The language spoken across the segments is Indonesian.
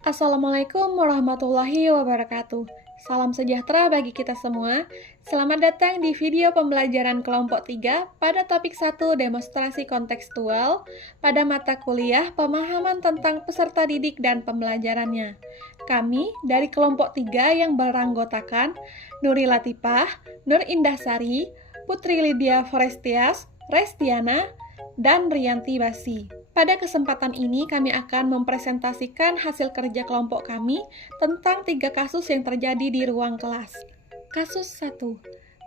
Assalamualaikum warahmatullahi wabarakatuh. Salam sejahtera bagi kita semua. Selamat datang di video pembelajaran kelompok 3 pada topik 1 demonstrasi kontekstual pada mata kuliah pemahaman tentang peserta didik dan pembelajarannya. Kami dari kelompok 3 yang beranggotakan Nuri Latifah, Nur Indahsari, Putri Lydia Forestias, Restiana, dan Rianti Basi. Pada kesempatan ini kami akan mempresentasikan hasil kerja kelompok kami tentang 3 kasus yang terjadi di ruang kelas. Kasus 1.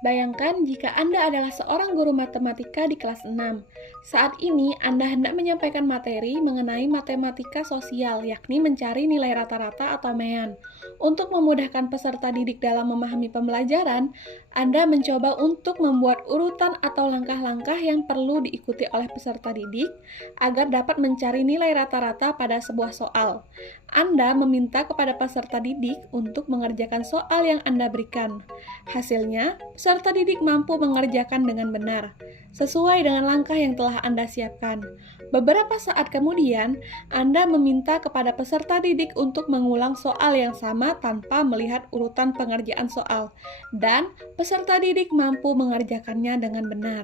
Bayangkan jika Anda adalah seorang guru matematika di kelas 6. Saat ini Anda hendak menyampaikan materi mengenai matematika sosial, yakni mencari nilai rata-rata atau MEAN. Untuk memudahkan peserta didik dalam memahami pembelajaran, Anda mencoba untuk membuat urutan atau langkah-langkah yang perlu diikuti oleh peserta didik agar dapat mencari nilai rata-rata pada sebuah soal. Anda meminta kepada peserta didik untuk mengerjakan soal yang Anda berikan. Hasilnya, peserta didik mampu mengerjakan dengan benar, sesuai dengan langkah yang telah Anda siapkan. Beberapa saat kemudian, Anda meminta kepada peserta didik untuk mengulang soal yang sama tanpa melihat urutan pengerjaan soal, dan peserta didik mampu mengerjakannya dengan benar.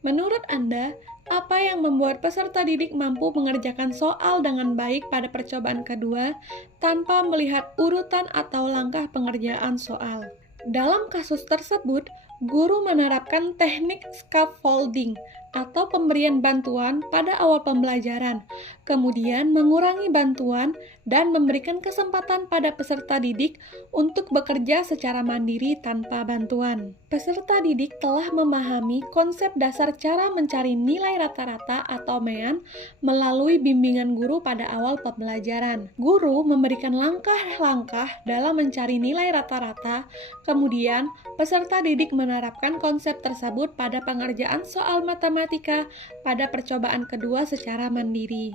Menurut Anda, apa yang membuat peserta didik mampu mengerjakan soal dengan baik pada percobaan kedua tanpa melihat urutan atau langkah pengerjaan soal? Dalam kasus tersebut, guru menerapkan teknik scaffolding atau pemberian bantuan pada awal pembelajaran, kemudian mengurangi bantuan dan memberikan kesempatan pada peserta didik untuk bekerja secara mandiri tanpa bantuan. Peserta didik telah memahami konsep dasar cara mencari nilai rata-rata atau MEAN melalui bimbingan guru pada awal pembelajaran. Guru memberikan langkah-langkah dalam mencari nilai rata-rata, kemudian peserta didik menerapkan konsep tersebut pada pengerjaan soal matematika pada percobaan kedua secara mandiri.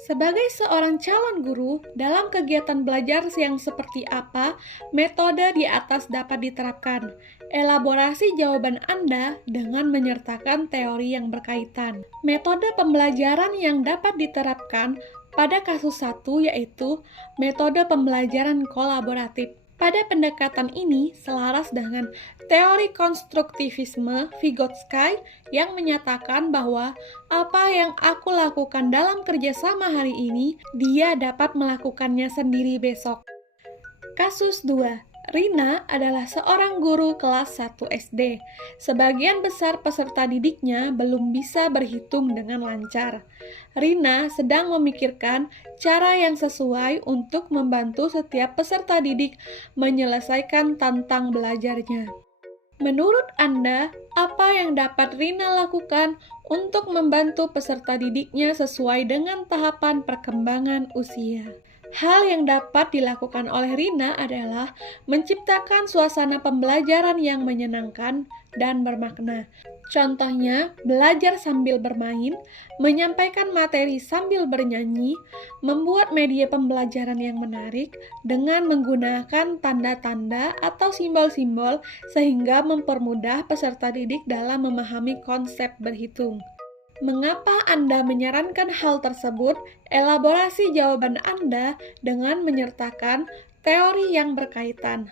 Sebagai seorang calon guru, dalam kegiatan belajar yang seperti apa metode di atas dapat diterapkan? Elaborasi jawaban Anda dengan menyertakan teori yang berkaitan. Metode pembelajaran yang dapat diterapkan pada kasus 1 yaitu metode pembelajaran kolaboratif. Pada pendekatan ini selaras dengan teori konstruktivisme Vygotsky yang menyatakan bahwa apa yang aku lakukan dalam kerjasama hari ini, dia dapat melakukannya sendiri besok. Kasus 2. Rina adalah seorang guru kelas 1 SD. Sebagian besar peserta didiknya belum bisa berhitung dengan lancar. Rina sedang memikirkan cara yang sesuai untuk membantu setiap peserta didik menyelesaikan tantang belajarnya. Menurut Anda, apa yang dapat Rina lakukan untuk membantu peserta didiknya sesuai dengan tahapan perkembangan usia? Hal yang dapat dilakukan oleh Rina adalah menciptakan suasana pembelajaran yang menyenangkan dan bermakna. Contohnya, belajar sambil bermain, menyampaikan materi sambil bernyanyi, membuat media pembelajaran yang menarik dengan menggunakan tanda-tanda atau simbol-simbol sehingga mempermudah peserta didik dalam memahami konsep berhitung. Mengapa Anda menyarankan hal tersebut? Elaborasi jawaban Anda dengan menyertakan teori yang berkaitan.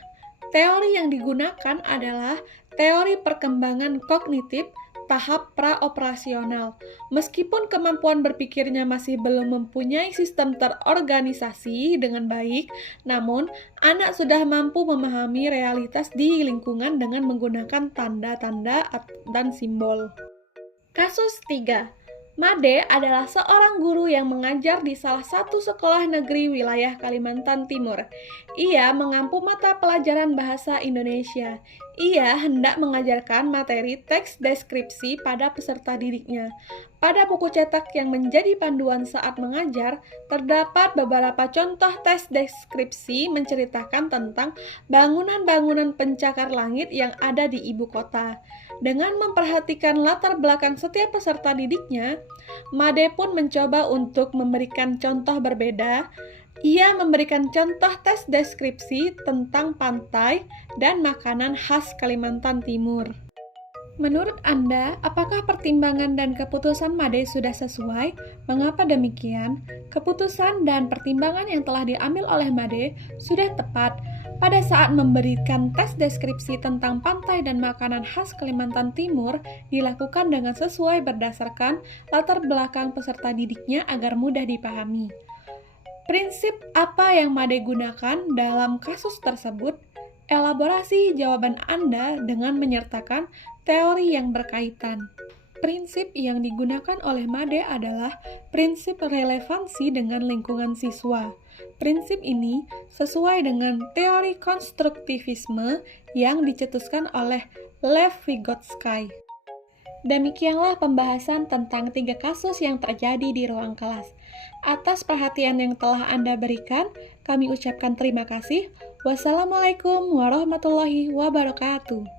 Teori yang digunakan adalah teori perkembangan kognitif tahap praoperasional. Meskipun kemampuan berpikirnya masih belum mempunyai sistem terorganisasi dengan baik, namun anak sudah mampu memahami realitas di lingkungan dengan menggunakan tanda-tanda dan simbol. Kasus 3. Made adalah seorang guru yang mengajar di salah satu sekolah negeri wilayah Kalimantan Timur. Ia mengampu mata pelajaran bahasa Indonesia. Ia hendak mengajarkan materi teks deskripsi pada peserta didiknya. Pada buku cetak yang menjadi panduan saat mengajar, terdapat beberapa contoh teks deskripsi menceritakan tentang bangunan-bangunan pencakar langit yang ada di ibu kota. Dengan memperhatikan latar belakang setiap peserta didiknya, Made pun mencoba untuk memberikan contoh berbeda. Ia memberikan contoh tes deskripsi tentang pantai dan makanan khas Kalimantan Timur. Menurut Anda, apakah pertimbangan dan keputusan Made sudah sesuai? Mengapa demikian? Keputusan dan pertimbangan yang telah diambil oleh Made sudah tepat. Pada saat memberikan tes deskripsi tentang pantai dan makanan khas Kalimantan Timur, dilakukan dengan sesuai berdasarkan latar belakang peserta didiknya agar mudah dipahami. Prinsip apa yang Made gunakan dalam kasus tersebut? Elaborasi jawaban Anda dengan menyertakan teori yang berkaitan. Prinsip yang digunakan oleh Made adalah prinsip relevansi dengan lingkungan siswa. Prinsip ini sesuai dengan teori konstruktivisme yang dicetuskan oleh Lev Vygotsky. Demikianlah pembahasan tentang 3 kasus yang terjadi di ruang kelas. Atas perhatian yang telah Anda berikan, kami ucapkan terima kasih. Wassalamualaikum warahmatullahi wabarakatuh.